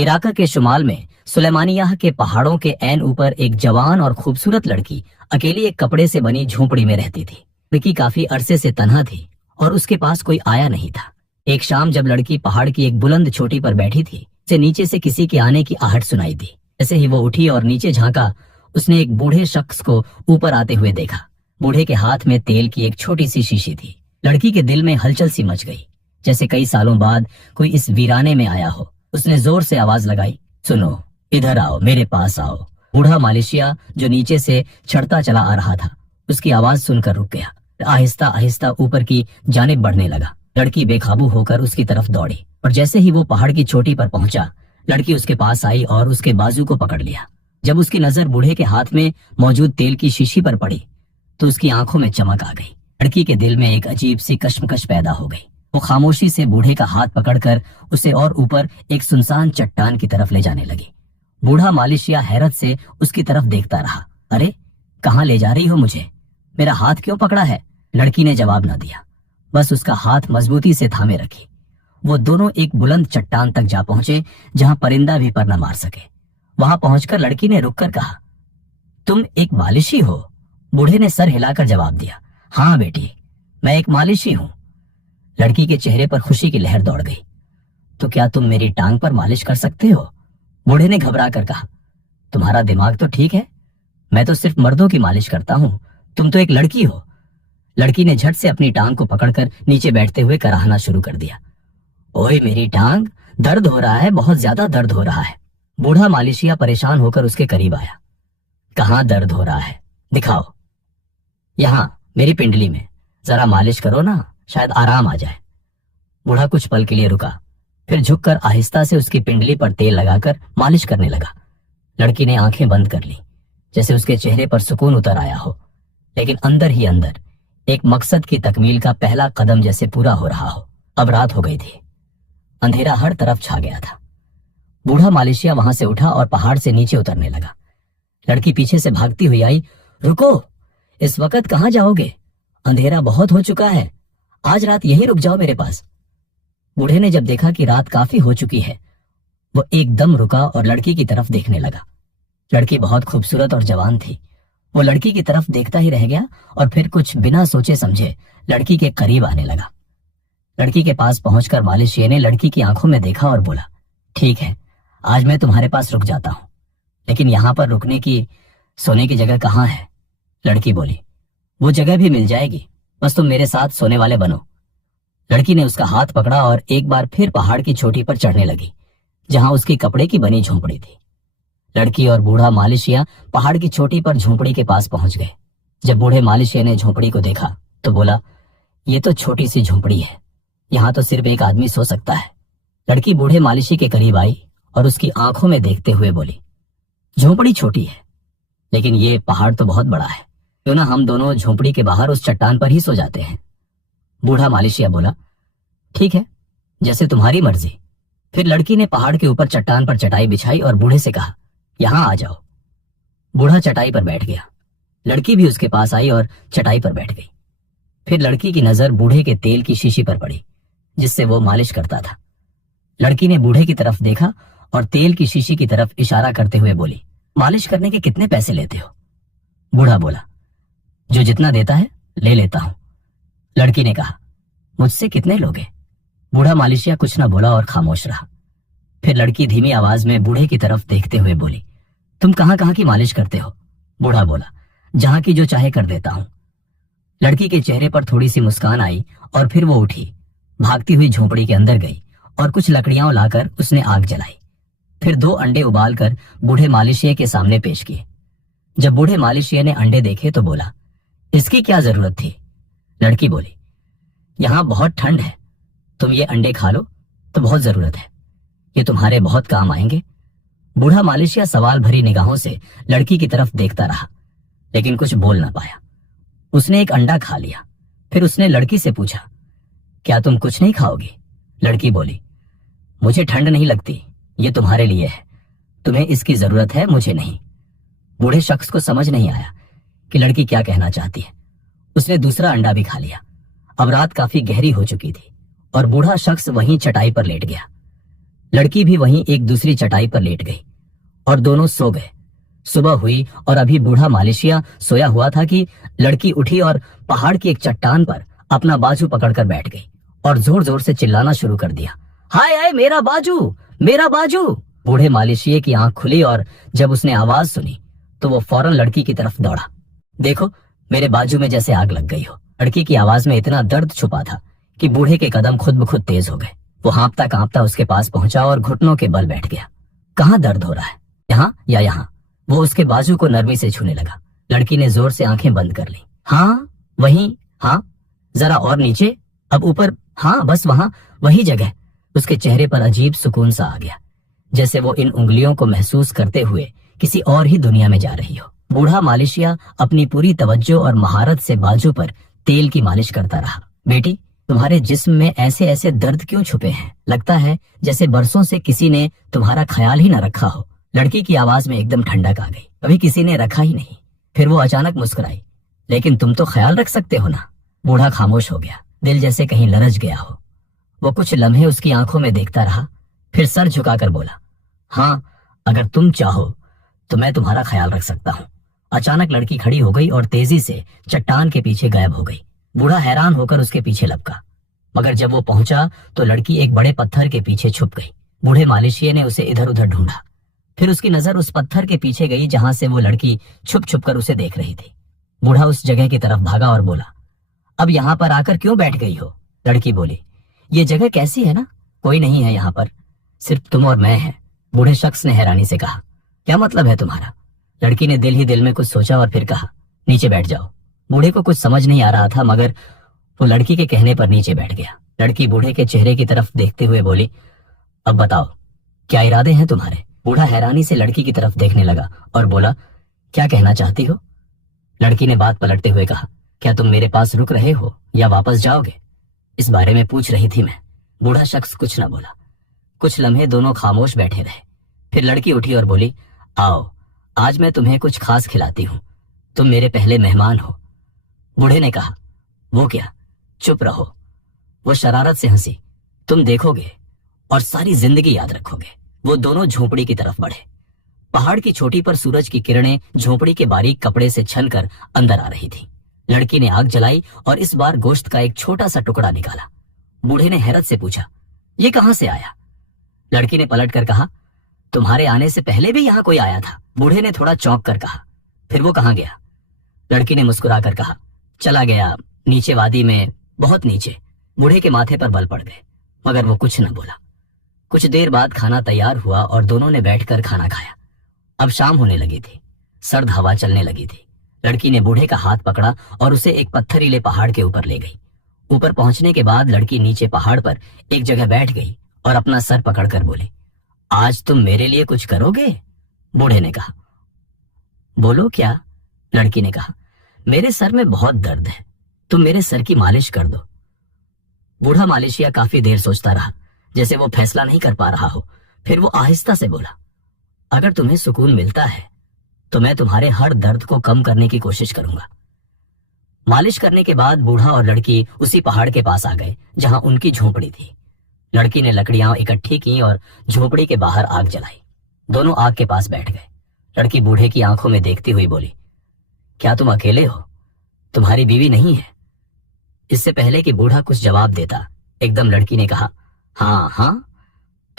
Iraq के शुमाल में Sulaymaniyah के पहाड़ों के ऐन ऊपर एक जवान और खूबसूरत लड़की अकेली एक कपड़े से बनी झोंपड़ी में रहती थी। लड़की काफी अरसे से तन्हा थी और उसके पास कोई आया नहीं था। एक शाम जब लड़की पहाड़ की एक बुलंद चोटी पर बैठी थी, उसे नीचे से किसी के आने की आहट सुनाई दी। जैसे ही वो उठी और नीचे झांका, उसने एक बूढ़े शख्स को ऊपर आते हुए देखा। बूढ़े के हाथ में तेल की एक छोटी सी शीशी थी। लड़की के दिल में हलचल सी मच गई, जैसे कई सालों बाद कोई इस वीराने में आया हो। उसने जोर से आवाज लगाई, सुनो, इधर आओ, मेरे पास आओ। बूढ़ा मालिशिया जो नीचे से चढ़ता चला आ रहा था, उसकी आवाज सुनकर रुक गया। आहिस्ता आहिस्ता ऊपर की जानिब बढ़ने लगा। लड़की बेकाबू होकर उसकी तरफ दौड़ी और जैसे ही वो पहाड़ की चोटी पर पहुंचा, लड़की उसके पास आई और उसके बाजू को पकड़ लिया। जब उसकी नजर बूढ़े के हाथ में मौजूद तेल की शीशी पर पड़ी तो उसकी आंखों में चमक आ गई। लड़की के दिल में एक अजीब सी कश्मकश पैदा हो गई। वो खामोशी से बूढ़े का हाथ पकड़कर उसे और ऊपर एक सुनसान चट्टान की तरफ ले जाने लगी। बूढ़ा मालिशिया हैरत से उसकी तरफ देखता रहा। अरे, कहाँ ले जा रही हो मुझे? मेरा हाथ क्यों पकड़ा है? लड़की ने जवाब न दिया, बस उसका हाथ मजबूती से थामे रखी। वो दोनों एक बुलंद चट्टान तक जा पहुंचे जहां परिंदा भी पर न मार सके। वहां पहुंचकर लड़की ने रुककर कहा, तुम एक मालिशी हो? बूढ़े ने सर हिलाकर जवाब दिया, हाँ बेटी, मैं एक मालिशी हूं। लड़की के चेहरे पर खुशी की लहर दौड़ गई। तो क्या तुम मेरी टांग पर मालिश कर सकते हो? बूढ़े ने घबरा कर कहा, तुम्हारा दिमाग तो ठीक है, मैं तो सिर्फ मर्दों की मालिश करता हूं, तुम तो एक लड़की हो। लड़की ने झट से अपनी टांग को पकड़कर नीचे बैठते हुए कराहना शुरू कर दिया। ओए मेरी टांग, दर्द हो रहा है, बहुत ज्यादा दर्द हो रहा है। बूढ़ा मालिशिया परेशान होकर उसके करीब आया। कहाँ दर्द हो रहा है? दिखाओ। यहाँ मेरी पिंडली में, जरा मालिश करो ना, शायद आराम आ जाए। बूढ़ा कुछ पल के लिए रुका, फिर झुककर आहिस्ता से उसकी पिंडली पर तेल लगाकर मालिश करने लगा। लड़की ने आंखें बंद कर ली, जैसे उसके चेहरे पर सुकून उतर आया हो, लेकिन अंदर ही अंदर एक मकसद की तकमील का पहला कदम जैसे पूरा हो रहा हो। अब रात हो गई थी, अंधेरा हर तरफ छा गया था। बूढ़ा मालिशिया वहां से उठा और पहाड़ से नीचे उतरने लगा। लड़की पीछे से भागती हुई आई। रुको, इस वक्त कहाँ जाओगे? अंधेरा बहुत हो चुका है, आज रात यहीं रुक जाओ मेरे पास। बूढ़े ने जब देखा कि रात काफी हो चुकी है, वो एकदम रुका और लड़की की तरफ देखने लगा। लड़की बहुत खूबसूरत और जवान थी। वो लड़की की तरफ देखता ही रह गया और फिर कुछ बिना सोचे समझे लड़की के करीब आने लगा। लड़की के पास पहुंचकर मालिशिया ने लड़की की आंखों में देखा और बोला, ठीक है, आज मैं तुम्हारे पास रुक जाता हूं, लेकिन यहां पर रुकने की, सोने की जगह कहाँ है? लड़की बोली, वो जगह भी मिल जाएगी, बस तुम मेरे साथ सोने वाले बनो। लड़की ने उसका हाथ पकड़ा और एक बार फिर पहाड़ की चोटी पर चढ़ने लगी, जहां उसकी कपड़े की बनी झोंपड़ी थी। लड़की और बूढ़ा मालिशिया पहाड़ की चोटी पर झोंपड़ी के पास पहुंच गए। जब बूढ़े मालिशिया ने झोंपड़ी को देखा तो बोला, ये तो छोटी सी झोंपड़ी है, यहाँ तो सिर्फ एक आदमी सो सकता है। लड़की बूढ़े मालिशी के करीब आई और उसकी आंखों में देखते हुए बोली, झोंपड़ी छोटी है, लेकिन ये पहाड़ तो बहुत बड़ा है, क्यों ना हम दोनों झोंपड़ी के बाहर उस चट्टान पर ही सो जाते हैं। बूढ़ा मालिशिया बोला, ठीक है, जैसे तुम्हारी मर्जी। फिर लड़की ने पहाड़ के ऊपर चट्टान पर चटाई बिछाई और बूढ़े से कहा, यहां आ जाओ। बूढ़ा चटाई पर बैठ गया। लड़की भी उसके पास आई और चटाई पर बैठ गई। फिर लड़की की नजर बूढ़े के तेल की शीशी पर पड़ी, जिससे वो मालिश करता था। लड़की ने बूढ़े की तरफ देखा और तेल की शीशी की तरफ इशारा करते हुए बोली, मालिश करने के कितने पैसे लेते हो? बूढ़ा बोला, जो जितना देता है ले लेता हूं। लड़की ने कहा, मुझसे कितने लोगे? बूढ़ा मालिशिया कुछ न बोला और खामोश रहा। फिर लड़की धीमी आवाज में बूढ़े की तरफ देखते हुए बोली, तुम कहां कहां की मालिश करते हो? बूढ़ा बोला, जहां की जो चाहे कर देता हूं। लड़की के चेहरे पर थोड़ी सी मुस्कान आई और फिर वो उठी, भागती हुई झोंपड़ी के अंदर गई और कुछ लकड़ियां लाकर उसने आग जलाई। फिर 2 अंडे उबालकर बूढ़े मालिशिया के सामने पेश किए। जब बूढ़े मालिशिया ने अंडे देखे तो बोला, इसकी क्या जरूरत थी? लड़की बोली, यहां बहुत ठंड है, तुम ये अंडे खा लो तो बहुत जरूरत है, ये तुम्हारे बहुत काम आएंगे। बूढ़ा मालिशिया सवाल भरी निगाहों से लड़की की तरफ देखता रहा, लेकिन कुछ बोल ना पाया। उसने एक अंडा खा लिया। फिर उसने लड़की से पूछा, क्या तुम कुछ नहीं खाओगी? लड़की बोली, मुझे ठंड नहीं लगती, ये तुम्हारे लिए है, तुम्हें इसकी जरूरत है, मुझे नहीं। बूढ़े शख्स को समझ नहीं आया कि लड़की क्या कहना चाहती है। उसने दूसरा अंडा भी खा लिया। अब रात काफी गहरी हो चुकी थी और बूढ़ा शख्स वहीं चटाई पर लेट गया। लड़की भी वहीं एक दूसरी चटाई पर लेट गई और दोनों सो गए। सुबह हुई और अभी बूढ़ा मालिशिया सोया हुआ था कि लड़की उठी और पहाड़ की एक चट्टान पर अपना बाजू पकड़कर बैठ गई और जोर जोर से चिल्लाना शुरू कर दिया, हाय हाय मेरा बाजू, मेरा बाजू। बूढ़े मालिशिये की आंख खुली और जब उसने आवाज सुनी तो वो फौरन लड़की की तरफ दौड़ा। देखो, मेरे बाजू में जैसे आग लग गई हो। लड़की की आवाज में इतना दर्द छुपा था कि बूढ़े के कदम खुद ब खुद तेज हो गए। वो हाँफता कांपता उसके पास पहुंचा और घुटनों के बल बैठ गया। कहाँ दर्द हो रहा है, यहाँ या यहाँ? वो उसके बाजू को नरमी से छूने लगा। लड़की ने जोर से आंखें बंद कर ली। हाँ वहीं, हाँ जरा और नीचे, अब ऊपर, हाँ बस वहां, वही जगह। उसके चेहरे पर अजीब सुकून सा आ गया, जैसे वो इन उंगलियों को महसूस करते हुए किसी और ही दुनिया में जा रही हो। बूढ़ा मालिशिया अपनी पूरी तवज्जो और महारत से बाजू पर तेल की मालिश करता रहा। बेटी, तुम्हारे जिस्म में ऐसे ऐसे दर्द क्यों छुपे हैं? लगता है जैसे बरसों से किसी ने तुम्हारा ख्याल ही न रखा हो। लड़की की आवाज में एकदम ठंडक आ गई। कभी किसी ने रखा ही नहीं। फिर वो अचानक मुस्कुराई, लेकिन तुम तो ख्याल रख सकते हो ना। बूढ़ा खामोश हो गया, दिल जैसे कहीं लरज गया हो। वो कुछ लम्हे उसकी आंखों में देखता रहा, फिर सर झुकाकर बोला, हाँ अगर तुम चाहो तो मैं तुम्हारा ख्याल रख सकता हूँ। अचानक लड़की खड़ी हो गई और तेजी से चट्टान के पीछे गायब हो गई। बूढ़ा हैरान होकर उसके पीछे लपका, मगर जब वो पहुंचा तो लड़की एक बड़े पत्थर के पीछे छुप गई। बूढ़े मालिशिये ने उसे इधर उधर ढूंढा, फिर उसकी नजर उस पत्थर के पीछे गई जहां से वो लड़की छुप छुप कर उसे देख रही थी। बूढ़ा उस जगह की तरफ भागा और बोला, अब यहाँ पर आकर क्यों बैठ गई हो? लड़की बोली, ये जगह कैसी है ना, कोई नहीं है यहाँ पर, सिर्फ तुम और मैं हैं। बूढ़े शख्स ने हैरानी से कहा, क्या मतलब है तुम्हारा? लड़की ने दिल ही दिल में कुछ सोचा और फिर कहा, नीचे बैठ जाओ। बूढ़े को कुछ समझ नहीं आ रहा था, मगर वो लड़की के कहने पर नीचे बैठ गया। लड़की बूढ़े के चेहरे की तरफ देखते हुए बोली, अब बताओ क्या इरादे हैं तुम्हारे? बूढ़ा हैरानी से लड़की की तरफ देखने लगा और बोला, क्या कहना चाहती हो? लड़की ने बात पलटते हुए कहा, क्या तुम मेरे पास रुक रहे हो या वापस जाओगे? इस बारे में पूछ रही थी मैं। बूढ़ा शख्स कुछ न बोला। कुछ लम्हे दोनों खामोश बैठे रहे। फिर लड़की उठी और बोली, आओ आज मैं तुम्हें कुछ खास खिलाती हूँ, तुम मेरे पहले मेहमान हो। बूढ़े ने कहा, वो क्या? चुप रहो। वो शरारत से हंसी, तुम देखोगे और सारी जिंदगी याद रखोगे। वो दोनों झोपड़ी की तरफ बढ़े। पहाड़ की चोटी पर सूरज की किरणें झोपड़ी के बारीक कपड़े से छनकर अंदर आ रही थी। लड़की ने आग जलाई और इस बार गोश्त का एक छोटा सा टुकड़ा निकाला। बूढ़े ने हैरत से पूछा, ये कहां से आया? लड़की ने पलट कर कहा, तुम्हारे आने से पहले भी यहाँ कोई आया था। बूढ़े ने थोड़ा चौंक कर कहा, फिर वो कहाँ गया? लड़की ने मुस्कुरा कर कहा, चला गया नीचे वादी में, बहुत नीचे। बूढ़े के माथे पर बल पड़ गए, मगर वो कुछ न बोला। कुछ देर बाद खाना तैयार हुआ और दोनों ने बैठकर खाना खाया। अब शाम होने लगी थी, सर्द हवा चलने लगी थी। लड़की ने बूढ़े का हाथ पकड़ा और उसे एक पत्थरीले पहाड़ के ऊपर ले गई। ऊपर पहुंचने के बाद लड़की नीचे पहाड़ पर एक जगह बैठ गई और अपना सर पकड़कर बोली, आज तुम मेरे लिए कुछ करोगे? बूढ़े ने कहा, बोलो क्या? लड़की ने कहा, मेरे सर में बहुत दर्द है, तुम मेरे सर की मालिश कर दो। बूढ़ा मालिशिया काफी देर सोचता रहा, जैसे वो फैसला नहीं कर पा रहा हो। फिर वो आहिस्ता से बोला, अगर तुम्हें सुकून मिलता है तो मैं तुम्हारे हर दर्द को कम करने की कोशिश करूंगा। मालिश करने के बाद बूढ़ा और लड़की उसी पहाड़ के पास आ गए जहां उनकी झोपड़ी थी। लड़की ने लकड़ियां इकट्ठी की और झोपड़ी के बाहर आग जलाई। दोनों आग के पास बैठ गए। लड़की बूढ़े की आंखों में देखती हुई बोली, क्या तुम अकेले हो? तुम्हारी बीवी नहीं है? इससे पहले कि बूढ़ा कुछ जवाब देता, एकदम लड़की ने कहा, हाँ हाँ,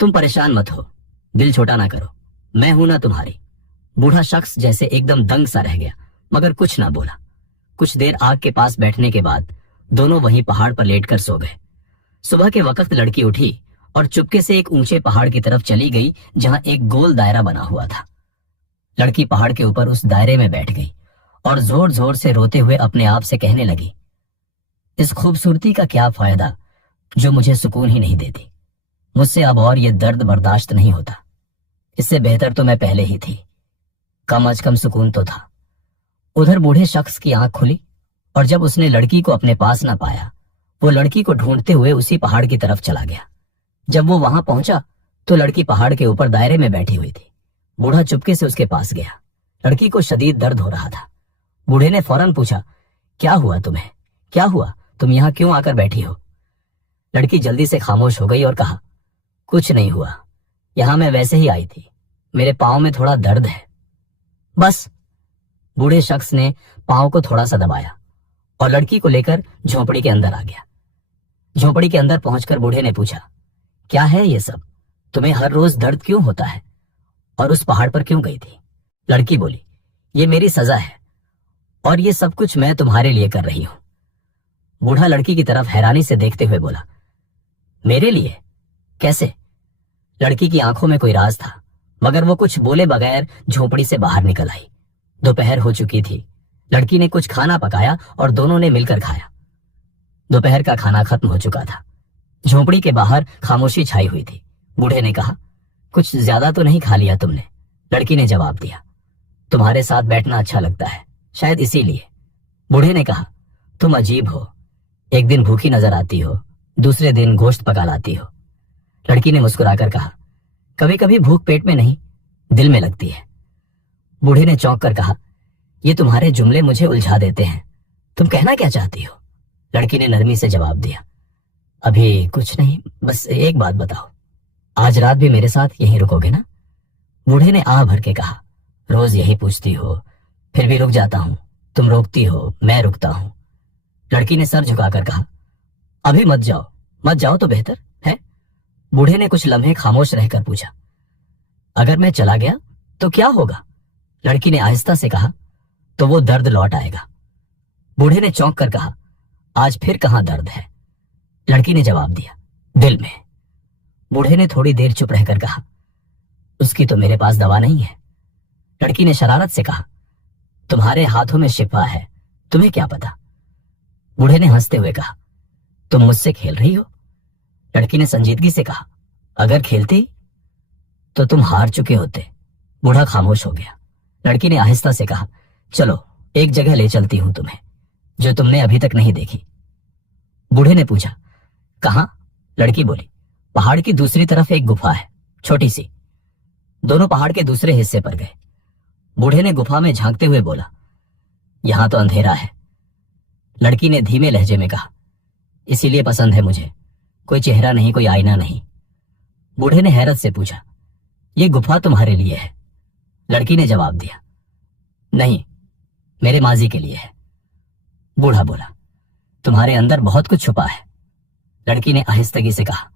तुम परेशान मत हो, दिल छोटा ना करो, मैं हूं ना तुम्हारी। बूढ़ा शख्स जैसे एकदम दंग सा रह गया, मगर कुछ ना बोला। कुछ देर आग के पास बैठने के बाद दोनों वहीं पहाड़ पर लेटकर सो गए। सुबह के वक्त लड़की उठी और चुपके से एक ऊंचे पहाड़ की तरफ चली गई जहां एक गोल दायरा बना हुआ था। लड़की पहाड़ के ऊपर उस दायरे में बैठ गई और जोर जोर से रोते हुए अपने आप से कहने लगी, इस खूबसूरती का क्या फायदा जो मुझे सुकून ही नहीं देती। मुझसे अब और ये दर्द बर्दाश्त नहीं होता। इससे बेहतर तो मैं पहले ही थी, कम अज कम सुकून तो था। उधर बूढ़े शख्स की आंख खुली और जब उसने लड़की को अपने पास न पाया, वो लड़की को ढूंढते हुए उसी पहाड़ की तरफ चला गया। जब वो वहां पहुंचा तो लड़की पहाड़ के ऊपर दायरे में बैठी हुई थी। बूढ़ा चुपके से उसके पास गया। लड़की को शदीद दर्द हो रहा था। बूढ़े ने फौरन पूछा, क्या हुआ तुम्हें? क्या हुआ? तुम यहाँ क्यों आकर बैठी हो? लड़की जल्दी से खामोश हो गई और कहा, कुछ नहीं हुआ, यहां मैं वैसे ही आई थी, मेरे पाँव में थोड़ा दर्द है, बस। बूढ़े शख्स ने पाँव को थोड़ा सा दबाया और लड़की को लेकर झोपड़ी के अंदर आ गया। झोपड़ी के अंदर पहुंचकर बूढ़े ने पूछा, क्या है ये सब? तुम्हें हर रोज दर्द क्यों होता है और उस पहाड़ पर क्यों गई थी? लड़की बोली, ये मेरी सजा है और ये सब कुछ मैं तुम्हारे लिए कर रही हूं। बूढ़ा लड़की की तरफ हैरानी से देखते हुए बोला, मेरे लिए? कैसे? लड़की की आंखों में कोई राज था, मगर वो कुछ बोले बगैर झोपड़ी से बाहर निकल आई। दोपहर हो चुकी थी। लड़की ने कुछ खाना पकाया और दोनों ने मिलकर खाया। दोपहर का खाना खत्म हो चुका था। झोपड़ी के बाहर खामोशी छाई हुई थी। बूढ़े ने कहा, कुछ ज्यादा तो नहीं खा लिया तुमने? लड़की ने जवाब दिया, तुम्हारे साथ बैठना अच्छा लगता है, शायद इसीलिए। बूढ़े ने कहा, तुम अजीब हो, एक दिन भूखी नजर आती हो, दूसरे दिन गोश्त पका लाती हो। लड़की ने मुस्कुराकर कहा, कभी कभी भूख पेट में नहीं, दिल में लगती है। बूढ़े ने चौंक कर कहा, ये तुम्हारे जुमले मुझे उलझा देते हैं, तुम कहना क्या चाहती हो? लड़की ने नरमी से जवाब दिया, अभी कुछ नहीं, बस एक बात बताओ, आज रात भी मेरे साथ यहीं रुकोगे ना? बूढ़े ने आह भर के कहा, रोज यही पूछती हो, फिर भी रुक जाता हूं, तुम रोकती हो, मैं रुकता हूं। लड़की ने सर झुकाकर कहा, अभी मत जाओ, मत जाओ तो बेहतर है। बूढ़े ने कुछ लम्हे खामोश रहकर पूछा, अगर मैं चला गया तो क्या होगा? लड़की ने आहिस्ता से कहा, तो वो दर्द लौट आएगा। बूढ़े ने चौंक कर कहा, आज फिर कहां दर्द है? लड़की ने जवाब दिया, दिल में। बूढ़े ने थोड़ी देर चुप रहकर कहा, उसकी तो मेरे पास दवा नहीं है। लड़की ने शरारत से कहा, तुम्हारे हाथों में शिफा है, तुम्हें क्या पता? बूढ़े ने हंसते हुए कहा, तुम मुझसे खेल रही हो? लड़की ने संजीदगी से कहा, अगर खेलती तो तुम हार चुके होते। बूढ़ा खामोश हो गया। लड़की ने आहिस्ता से कहा, चलो एक जगह ले चलती हूं तुम्हें, जो तुमने अभी तक नहीं देखी। बूढ़े ने पूछा, कहां? लड़की बोली, पहाड़ की दूसरी तरफ एक गुफा है, छोटी सी। दोनों पहाड़ के दूसरे हिस्से पर गए। बूढ़े ने गुफा में झांकते हुए बोला, यहां तो अंधेरा है। लड़की ने धीमे लहजे में कहा, इसीलिए पसंद है मुझे, कोई चेहरा नहीं, कोई आईना नहीं। बूढ़े ने हैरत से पूछा, ये गुफा तुम्हारे लिए है? लड़की ने जवाब दिया, नहीं, मेरे माजी के लिए है। बूढ़ा बोला, तुम्हारे अंदर बहुत कुछ छुपा है। लड़की ने आहिस्तगी से कहा,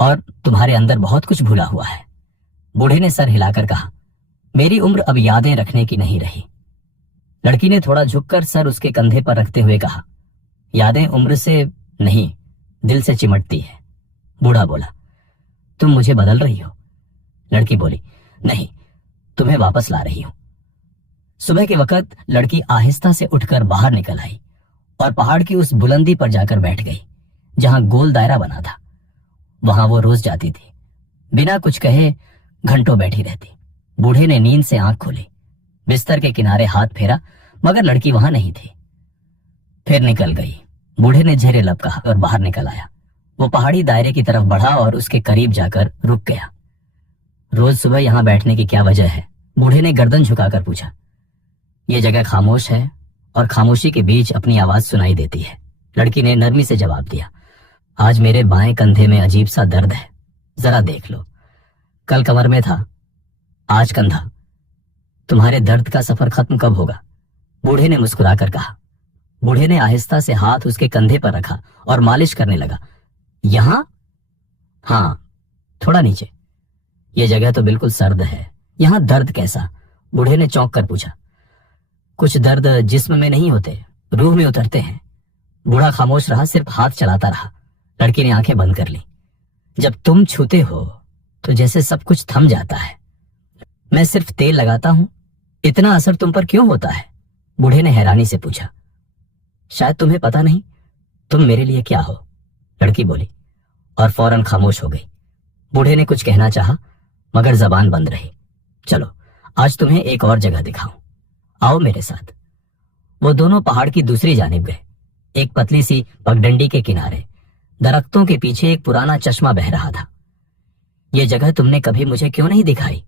और तुम्हारे अंदर बहुत कुछ भूला हुआ है। बूढ़े ने सर हिलाकर कहा, मेरी उम्र अब यादें रखने की नहीं रही। लड़की ने थोड़ा झुककर सर उसके कंधे पर रखते हुए कहा, यादें उम्र से नहीं, दिल से चिमटती है। बूढ़ा बोला, तुम मुझे बदल रही हो? लड़की बोली, नहीं, तुम्हें वापस ला रही हूं। सुबह के वक्त लड़की आहिस्ता से उठकर बाहर निकल आई और पहाड़ की उस बुलंदी पर जाकर बैठ गई जहां गोल दायरा बना था। वहां वो रोज जाती थी, बिना कुछ कहे घंटों बैठी रहती। बूढ़े ने नींद से आंख खोली, बिस्तर के किनारे हाथ फेरा, मगर लड़की वहां नहीं थी। फिर निकल गई। बूढ़े ने झेरे लब कहा और बाहर निकल आया। वो पहाड़ी दायरे की तरफ बढ़ा और उसके करीब जाकर रुक गया। रोज सुबह यहां बैठने की क्या वजह है? बूढ़े ने गर्दन झुकाकर पूछा। ये जगह खामोश है और खामोशी के बीच अपनी आवाज सुनाई देती है। लड़की ने नरमी से जवाब दिया, आज मेरे बाएं कंधे में अजीब सा दर्द है, जरा देख लो। कल कमर में था, आज कंधा। तुम्हारे दर्द का सफर खत्म कब होगा? बूढ़े ने मुस्कुराकर कहा। बूढ़े ने आहिस्ता से हाथ उसके कंधे पर रखा और मालिश करने लगा। यहां? हाँ, थोड़ा नीचे। यह जगह तो बिल्कुल सर्द है, यहां दर्द कैसा? बूढ़े ने चौंक कर पूछा। कुछ दर्द जिस्म में नहीं होते, रूह में उतरते हैं। बूढ़ा खामोश रहा, सिर्फ हाथ चलाता रहा। लड़की ने आंखें बंद कर ली। जब तुम छूते हो तो जैसे सब कुछ थम जाता है। मैं सिर्फ तेल लगाता हूं, इतना असर तुम पर क्यों होता है? बूढ़े ने हैरानी से पूछा। शायद तुम्हें पता नहीं तुम मेरे लिए क्या हो, लड़की बोली और फौरन खामोश हो गई। बूढ़े ने कुछ कहना चाहा, मगर जबान बंद रही। चलो आज तुम्हें एक और जगह दिखाऊं, आओ मेरे साथ। वो दोनों पहाड़ की दूसरी जानिब गए। एक पतली सी पगडंडी के किनारे दरख्तों के पीछे एक पुराना चश्मा बह रहा था। ये जगह तुमने कभी मुझे क्यों नहीं दिखाई?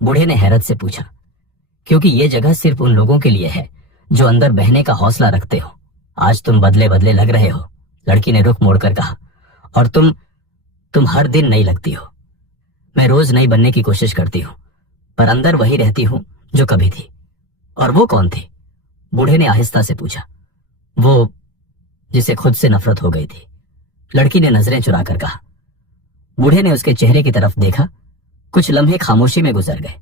बूढ़े ने हैरत से पूछा। क्योंकि ये जगह सिर्फ उन लोगों के लिए है जो अंदर बहने का हौसला रखते हो। आज तुम बदले बदले लग रहे हो, लड़की ने रुख मोड़कर कहा। और तुम हर दिन नई लगती हो। मैं रोज नई बनने की कोशिश करती हूँ, पर अंदर वही रहती हूँ जो कभी थी। और वो कौन थी? बूढ़े ने आहिस्ता से पूछा। वो जिसे खुद से नफरत हो गई थी, लड़की ने नजरें चुरा कर कहा। बूढ़े ने उसके चेहरे की तरफ देखा। कुछ लम्हे खामोशी में गुजर गए।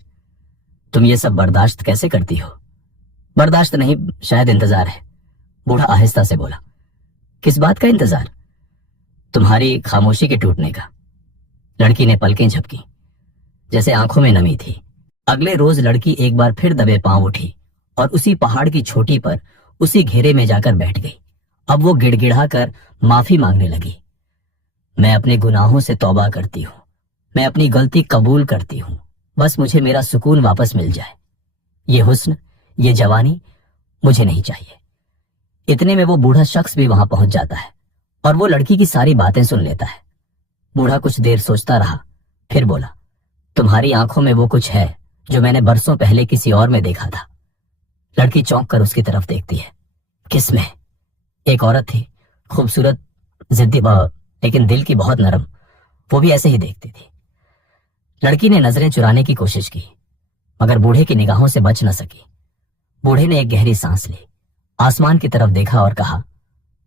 तुम ये सब बर्दाश्त कैसे करती हो? बर्दाश्त नहीं, शायद इंतजार है, बूढ़ा आहिस्ता से बोला। किस बात का इंतजार? तुम्हारी खामोशी के टूटने का। लड़की ने पलकें झपकी, जैसे आंखों में नमी थी। अगले रोज लड़की एक बार फिर दबे पांव उठी और उसी पहाड़ की चोटी पर उसी घेरे में जाकर बैठ गई। अब वो गिड़गिड़ा कर माफी मांगने लगी। मैं अपने गुनाहों से तौबा करती हूँ, मैं अपनी गलती कबूल करती हूँ, बस मुझे मेरा सुकून वापस मिल जाए। ये हुस्न, ये जवानी मुझे नहीं चाहिए। इतने में वो बूढ़ा शख्स भी वहां पहुंच जाता है और वो लड़की की सारी बातें सुन लेता है। बूढ़ा कुछ देर सोचता रहा, फिर बोला, तुम्हारी आंखों में वो कुछ है जो मैंने बरसों पहले किसी और में देखा था। लड़की चौंक कर उसकी तरफ देखती है। किसमें? एक औरत थी, खूबसूरत, जिद्दी, लेकिन दिल की बहुत नरम। वो भी ऐसे ही देखती थी। लड़की ने नजरें चुराने की कोशिश की, मगर बूढ़े की निगाहों से बच न सकी। बूढ़े ने एक गहरी सांस ली, आसमान की तरफ देखा और कहा,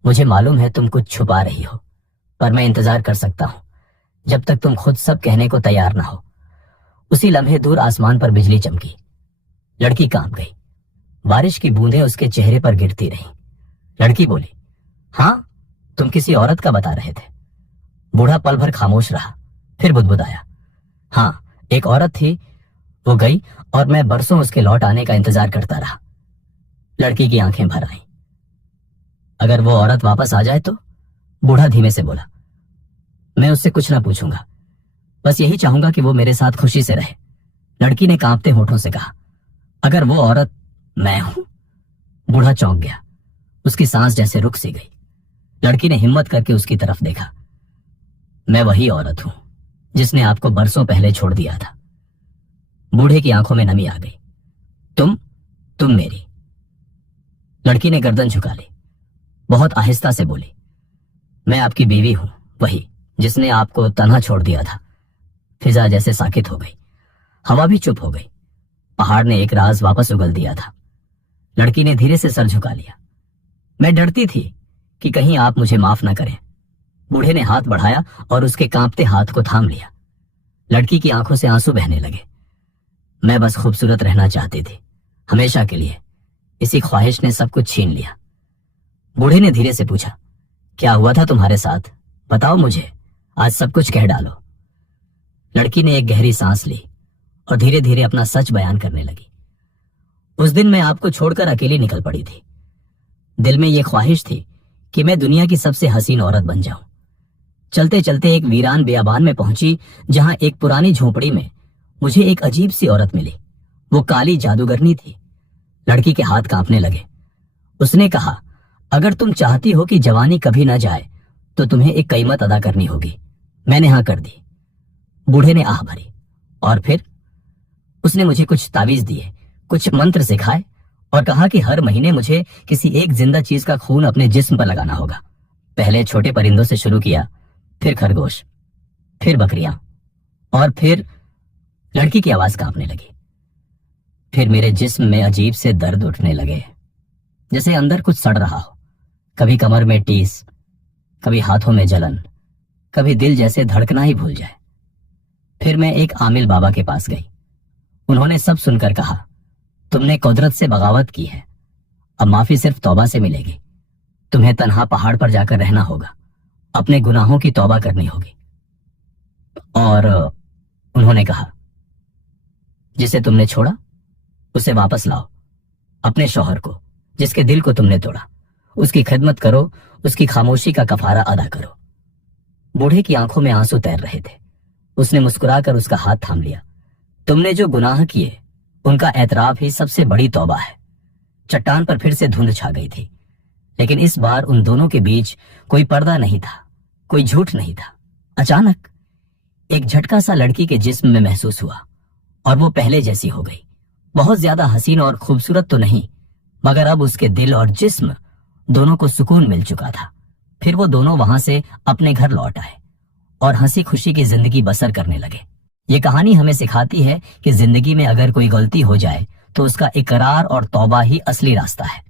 मुझे मालूम है तुम कुछ छुपा रही हो, पर मैं इंतजार कर सकता हूं जब तक तुम खुद सब कहने को तैयार ना हो। उसी लम्हे दूर आसमान पर बिजली चमकी। लड़की कांप गई। बारिश की बूंदें उसके चेहरे पर गिरती रहीं। लड़की बोली, हाँ, तुम किसी औरत का बता रहे थे। बूढ़ा पल भर खामोश रहा, फिर बुदबुदाया, हाँ, एक औरत थी, वो गई और मैं बरसों उसके लौट आने का इंतजार करता रहा। लड़की की आंखें भर आईं। अगर वो औरत वापस आ जाए तो? बूढ़ा धीमे से बोला। मैं उससे कुछ ना पूछूंगा, बस यही चाहूंगा कि वो मेरे साथ खुशी से रहे। लड़की ने कांपते होठों से कहा, अगर वो औरत मैं हूं? बूढ़ा चौंक गया, उसकी सांस जैसे रुक सी गई। लड़की ने हिम्मत करके उसकी तरफ देखा। मैं वही औरत हूं जिसने आपको बरसों पहले छोड़ दिया था। बूढ़े की आंखों में नमी आ गई। तुम मेरी? लड़की ने गर्दन झुका ली, बहुत आहिस्ता से बोली, मैं आपकी बीवी हूं, वही जिसने आपको तन्हा छोड़ दिया था। फिजा जैसे साकित हो गई, हवा भी चुप हो गई। पहाड़ ने एक राज वापस उगल दिया था। लड़की ने धीरे से सर झुका लिया। मैं डरती थी कि कहीं आप मुझे माफ न करें। बूढ़े ने हाथ बढ़ाया और उसके कांपते हाथ को थाम लिया। लड़की की आंखों से आंसू बहने लगे। मैं बस खूबसूरत रहना चाहती थी, हमेशा के लिए। इसी ख्वाहिश ने सब कुछ छीन लिया। बूढ़े ने धीरे से पूछा, क्या हुआ था तुम्हारे साथ? बताओ मुझे, आज सब कुछ कह डालो। लड़की ने एक गहरी सांस ली और धीरे धीरे अपना सच बयान करने लगी। उस दिन मैं आपको छोड़कर अकेली निकल पड़ी थी। दिल में यह ख्वाहिश थी कि मैं दुनिया की सबसे हसीन औरत बन जाऊं। चलते चलते एक वीरान बियाबान में पहुंची, जहां एक पुरानी झोपड़ी में मुझे एक अजीब सी औरत मिली। वो काली जादूगरनी थी। लड़की के हाथ कांपने लगे। उसने कहा, अगर तुम चाहती हो कि जवानी कभी न जाए तो तुम्हें एक कीमत अदा करनी होगी। मैंने हाँ कर दी। बूढ़े ने आह भरी। और फिर उसने मुझे कुछ तावीज दिए, कुछ मंत्र सिखाए और कहा कि हर महीने मुझे किसी एक जिंदा चीज का खून अपने जिस्म पर लगाना होगा। पहले छोटे परिंदों से शुरू किया, फिर खरगोश, फिर बकरियां, और फिर लड़की की आवाज कांपने लगी। फिर मेरे जिस्म में अजीब से दर्द उठने लगे, जैसे अंदर कुछ सड़ रहा हो। कभी कमर में टीस, कभी हाथों में जलन, कभी दिल जैसे धड़कना ही भूल जाए। फिर मैं एक आमिल बाबा के पास गई। उन्होंने सब सुनकर कहा, तुमने कुदरत से बगावत की है, अब माफी सिर्फ तौबा से मिलेगी। तुम्हें तन्हा पहाड़ पर जाकर रहना होगा, अपने गुनाहों की तौबा करनी होगी। और उन्होंने कहा, जिसे तुमने छोड़ा उसे वापस लाओ। अपने शौहर को, जिसके दिल को तुमने तोड़ा, उसकी खिदमत करो, उसकी खामोशी का कफारा अदा करो। बूढ़े की आंखों में आंसू तैर रहे थे। उसने मुस्कुराकर उसका हाथ थाम लिया। तुमने जो गुनाह किए उनका एतराफ ही सबसे बड़ी तौबा है। चट्टान पर फिर से धुंध छा गई थी, लेकिन इस बार उन दोनों के बीच कोई पर्दा नहीं था, कोई झूठ नहीं था। अचानक एक झटका सा लड़की के जिस्म में महसूस हुआ और वो पहले जैसी हो गई। बहुत ज्यादा हसीन और खूबसूरत तो नहीं, मगर अब उसके दिल और जिस्म दोनों को सुकून मिल चुका था। फिर वो दोनों वहां से अपने घर लौट आए और हंसी खुशी की जिंदगी बसर करने लगे। ये कहानी हमें सिखाती है कि जिंदगी में अगर कोई गलती हो जाए तो उसका इकरार और तौबा ही असली रास्ता है।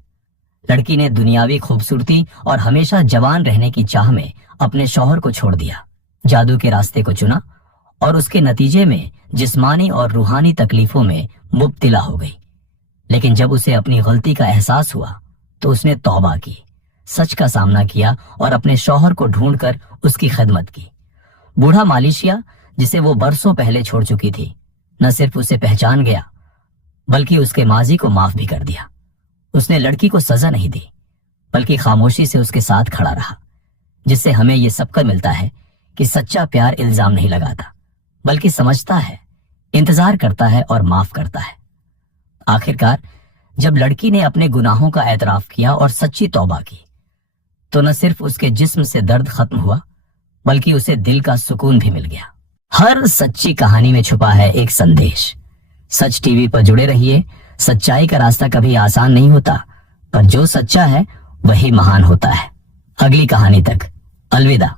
लड़की ने दुनियावी खूबसूरती और हमेशा जवान रहने की चाह में अपने शौहर को छोड़ दिया, जादू के रास्ते को चुना और उसके नतीजे में जिस्मानी और रूहानी तकलीफों में मुब्तला हो गई। लेकिन जब उसे अपनी गलती का एहसास हुआ तो उसने तौबा की, सच का सामना किया और अपने शौहर को ढूंढकर उसकी खिदमत की। बूढ़ा मालिशिया, जिसे वो बरसों पहले छोड़ चुकी थी, न सिर्फ उसे पहचान गया बल्कि उसके माजी को माफ भी कर दिया। उसने लड़की को सजा नहीं दी बल्कि खामोशी से उसके साथ खड़ा रहा, जिससे हमें यह सबक मिलता है कि सच्चा प्यार इल्जाम नहीं लगाता बल्कि समझता है, इंतजार करता है और माफ करता है। आखिरकार जब लड़की ने अपने गुनाहों का एतराफ किया और सच्ची तौबा की तो न सिर्फ उसके जिस्म से दर्द खत्म हुआ बल्कि उसे दिल का सुकून भी मिल गया। हर सच्ची कहानी में छुपा है एक संदेश। सच टीवी पर जुड़े रहिए। सच्चाई का रास्ता कभी आसान नहीं होता, पर जो सच्चा है वही महान होता है। अगली कहानी तक अलविदा।